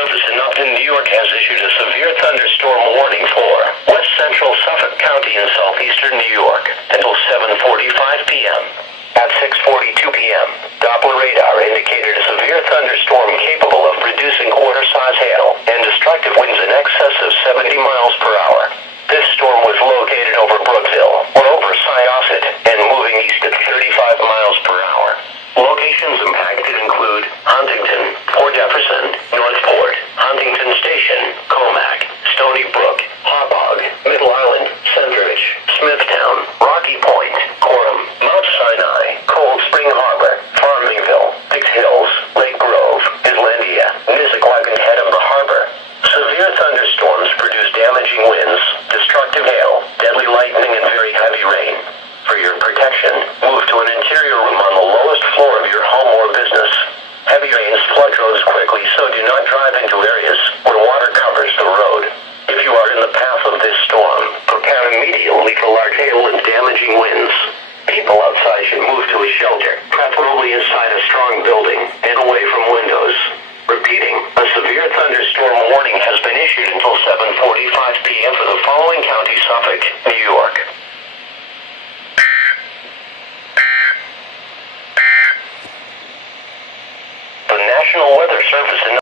surface in Upton, New York has issued a severe thunderstorm warning for west central Suffolk County in southeastern New York until 7:45 p.m. At 6:42 p.m., Doppler radar indicated a severe thunderstorm capable of producing quarter-size hail and destructive winds in excess of 70 miles per hour. This storm was located over Brookville, or over Syosset, and moving east at 35 miles per hour. Locations impacted include Huntington, Port Jefferson, Northport, Huntington Station, Comac, Stony Brook, Hauppauge, Middle Island, Centerbridge, Smithtown, Rocky Point, Coram, Mount Sinai, Cold Spring Harbor, Farmingville, Dix Hills, Lake Grove, Islandia, Nisqually, head of the harbor. Severe thunderstorms produce damaging winds, destructive hail, deadly lightning, and very heavy rain. For your protection, move to an interior room on the lowest floor of your home or business. Heavy rains flood roads quickly, so do not drive into areas where water covers the road. If you are in the path of this storm, prepare immediately for large hail and damaging winds. People outside should move to a shelter, preferably inside a strong building and away from windows. Repeating, a severe thunderstorm warning has been issued until 7:45 p.m. for the following counties: Suffolk, New York,